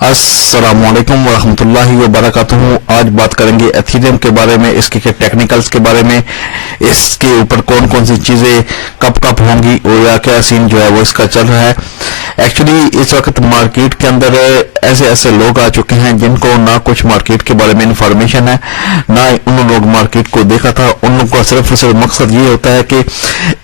السلام علیکم ورحمۃ اللہ وبرکاتہ۔ آج بات کریں گے ایتھیریم کے بارے میں، اس کے ٹیکنیکلز کے بارے میں، اس کے اوپر کون کون سی چیزیں کب کب ہوں گی اور یا کیا سین جو ہے وہ اس کا چل رہا ہے۔ ایکچولی اس وقت مارکیٹ کے اندر ایسے لوگ آ چکے ہیں جن کو نہ کچھ مارکیٹ کے بارے میں انفارمیشن ہے، نہ انہوں لوگ مارکیٹ کو دیکھا تھا۔ ان کا صرف مقصد یہ ہوتا ہے کہ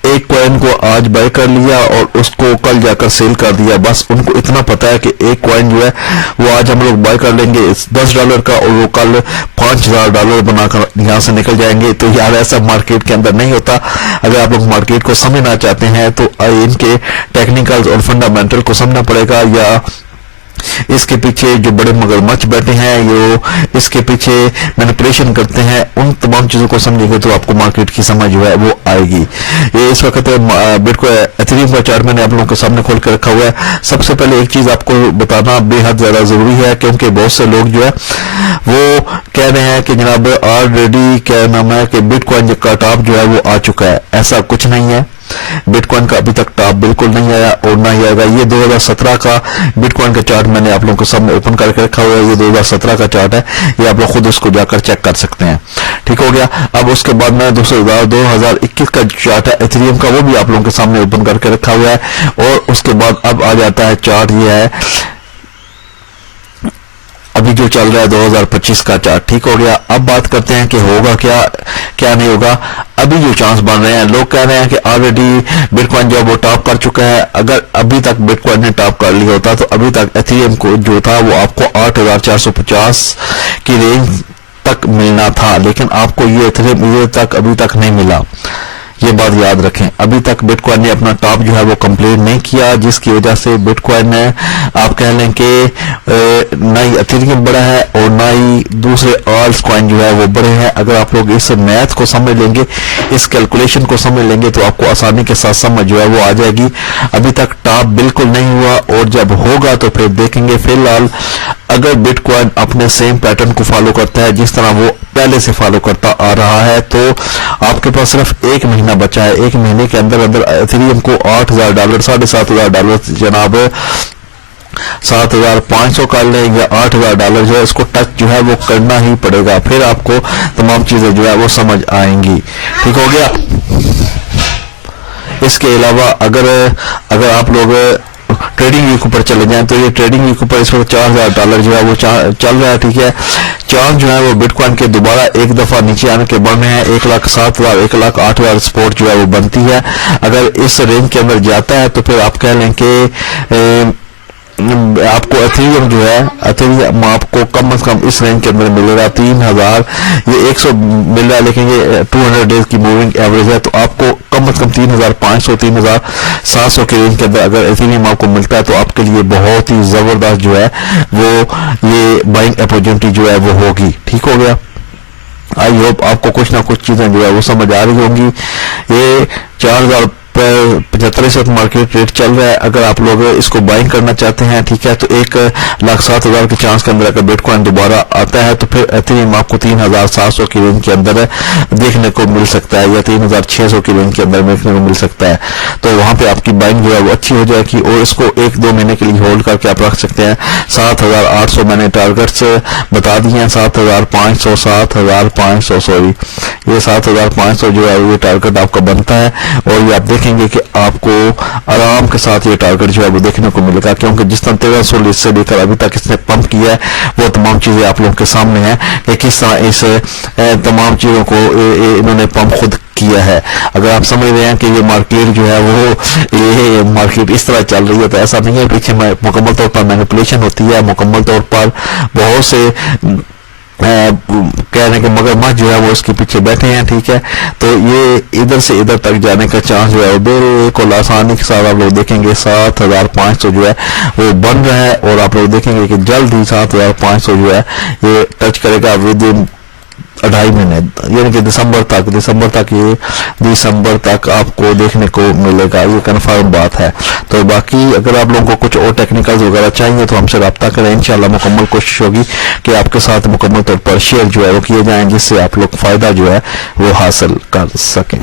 ایک کوائن کو آج بائی کر لیا اور اس کو کل جا کر سیل کر دیا، بس ان کو اتنا پتا ہے کہ ایک کوائن جو ہے وہ آج ہم لوگ بائی کر لیں گے $10 کا اور وہ کل $5000 بنا کر یہاں سے نکل جائیں گے۔ تو یار ایسا مارکیٹ کے اندر نہیں ہوتا۔ اگر آپ لوگ مارکیٹ کو سمجھنا چاہتے ہیں تو ان کے ٹیکنیکلز اور فنڈامنٹل کو سمجھنا پڑے گا، یا اس کے پیچھے جو بڑے مگرمچھ بیٹھے ہیں، جو اس کے پیچھے مینیپولیشن کرتے ہیں، ان تمام چیزوں کو سمجھیں گے تو آپ کو مارکیٹ کی سمجھ جو ہے وہ آئے گی۔ یہ اس وقت ایتھیریم کا چارٹ میں نے آپ لوگوں کے سامنے کھول کے رکھا ہوا ہے۔ سب سے پہلے ایک چیز آپ کو بتانا بے حد زیادہ ضروری ہے، کیونکہ بہت سے لوگ جو ہے وہ کہہ رہے ہیں کہ جناب آلریڈی کیا نام ہے کہ بٹ کوائن کا ٹاپ جو ہے وہ آ چکا ہے۔ ایسا کچھ نہیں ہے، بٹ کوائن کا ابھی تک ٹاپ بالکل نہیں آیا اور نہ ہی آئے گا۔ یہ 2017 کا بٹ کوائن کا چارٹ میں نے آپ لوگوں کو سامنے اوپن کر کے رکھا ہوا ہے۔ یہ 2017 کا چارٹ ہے، یہ آپ لوگ خود اس کو جا کر چیک کر سکتے ہیں۔ ٹھیک ہو گیا۔ اب اس کے بعد میں 2021 کا چارٹ ہے ایتھیریم کا، وہ بھی آپ لوگوں کے سامنے اوپن کر کے رکھا ہوا ہے۔ اور اس کے بعد اب آ جاتا ہے چارٹ، یہ ہے ابھی جو چل رہا ہے 2025 کا چارٹ۔ ٹھیک ہو گیا۔ اب بات کرتے ہیں کہ ہوگا کیا نہیں ہوگا۔ ابھی جو چانس بن رہے ہیں، لوگ کہہ رہے ہیں کہ آلریڈی بٹ کوائن جو وہ ٹاپ کر چکا ہے۔ اگر ابھی تک بٹ کوائن نے ٹاپ کر لیا ہوتا تو ابھی تک ایتھیریم کو جو تھا وہ آپ کو 8450 کی رینج تک ملنا تھا، لیکن آپ کو یہ ایتھیریم ابھی تک نہیں ملا۔ یہ بات یاد رکھیں، ابھی تک بٹ کوائن نے اپنا ٹاپ جو ہے وہ کمپلیٹ نہیں کیا، جس کی وجہ سے بٹ کوائن نے آپ کہہ لیں کہ نہ ہی ایتھیریم بڑا ہے اور نہ ہی دوسرے آلٹس کوائن جو ہے وہ بڑے ہیں۔ اگر آپ لوگ اس میتھ کو سمجھ لیں گے، اس کیلکولیشن کو سمجھ لیں گے تو آپ کو آسانی کے ساتھ سمجھ جو ہے وہ آ جائے گی۔ ابھی تک ٹاپ بالکل نہیں ہوا اور جب ہوگا تو پھر دیکھیں گے۔ فی الحال اگر بٹ کوائن اپنے سیم پیٹرن کو فالو کرتا ہے جس طرح وہ پہلے سے فالو کرتا آ رہا ہے، تو آپ کے پاس صرف ایک مہینہ بچا ہے۔ ایک مہینے کے اندر ایتھیریم کو $8000 $7500 جناب 7500 کر لیں یا $8000 جو ہے اس کو ٹچ جو ہے وہ کرنا ہی پڑے گا، پھر آپ کو تمام چیزیں جو ہے وہ سمجھ آئیں گی۔ ٹھیک ہو گیا۔ اس کے علاوہ اگر آپ لوگ ٹریڈنگ ویک اوپر چلے جائیں تو یہ ٹریڈنگ ویک اوپر اس وقت $4000 جو ہے وہ چل رہا ہے۔ ٹھیک ہے۔ چانس جو ہے وہ بٹ کوائن کے دوبارہ ایک دفعہ نیچے آنے کے بڑھ رہے ہیں۔ 1,07,000 1,08,000 سپورٹ جو ہے وہ بنتی ہے۔ اگر اس رینج کے اندر جاتا ہے تو پھر آپ کہہ لیں کہ آپ کو ایتھیریم جو ہے ایتھیریم آپ کو کم از کم اس رینج کے اندر ملے گا 3000۔ یہ 100 مل رہا ہے لیکن یہ 200 ڈیز کی موونگ ایوریج ہے، تو آپ کو کم از کم 3500 3700 کے رینج کے اندر اگر ایتھیریم آپ کو ملتا ہے تو آپ کے لیے بہت ہی زبردست جو ہے وہ یہ بائنگ اپورچونٹی جو ہے وہ ہوگی۔ ٹھیک ہو گیا۔ آئی ہوپ آپ کو کچھ نہ کچھ چیزیں جو ہے وہ سمجھ آ رہی ہوں گی۔ یہ 4075 اس وقت مارکیٹ ریٹ چل رہا ہے۔ اگر آپ لوگ اس کو بائنگ کرنا چاہتے ہیں، ٹھیک ہے، تو 1,07,000 کے چانس کے اندر اگر بٹ کوائن دوبارہ آتا ہے تو پھر ایتھیریم آپ کو 3700 کی رینج کے اندر دیکھنے کو مل سکتا ہے یا 3600 کی رینج کے اندر دیکھنے کو مل سکتا ہے۔ تو وہاں پہ آپ کی بائنگ جو ہے وہ اچھی ہو جائے گی اور اس کو 1-2 مہینے کے لیے ہولڈ کر کے آپ رکھ سکتے ہیں۔ 7800 میں نے ٹارگٹس بتا دی ہیں، 7500 7500 سوری یہ 7500 جو ہے یہ ٹارگٹ آپ کا بنتا ہے اور یہ آپ دیکھیں گے کہ آپ کو آرام کے ساتھ یہ ٹارگٹ جو ہے وہ دیکھنے کو ملے گا، کیونکہ جس طرح 1300 سے لے کر ابھی تک اس نے پمپ کیا ہے وہ تمام چیزیں آپ لوگوں کے سامنے ہیں کہ کس طرح اس تمام چیزوں کو انہوں نے پمپ خود کیا ہے۔ اگر آپ سمجھ رہے ہیں کہ یہ مارکیٹ جو ہے وہ یہ مارکیٹ اس طرح چل رہی ہے تو ایسا نہیں ہے، پیچھے مکمل طور پر مینیپولیشن ہوتی ہے، مکمل طور پر بہت سے کہنے کے مگرمچھ جو ہے وہ اس کے پیچھے بیٹھے ہیں۔ ٹھیک ہے۔ تو یہ ادھر سے ادھر تک جانے کا چانس جو ہے وہ بالکل آسانی کے ساتھ آپ لوگ دیکھیں گے 7500 جو ہے وہ بن رہا ہے اور آپ لوگ دیکھیں گے کہ جلد ہی 7500 جو ہے یہ ٹچ کرے گا ود ان 2.5 مہینے، یعنی کہ دسمبر تک آپ کو دیکھنے کو ملے گا، یہ کنفرم بات ہے۔ تو باقی اگر آپ لوگوں کو کچھ اور ٹیکنیکلز وغیرہ چاہیے تو ہم سے رابطہ کریں، انشاءاللہ مکمل کوشش ہوگی کہ آپ کے ساتھ مکمل طور پر شیئر جو ہے وہ کیے جائیں جس سے آپ لوگ فائدہ جو ہے وہ حاصل کر سکیں۔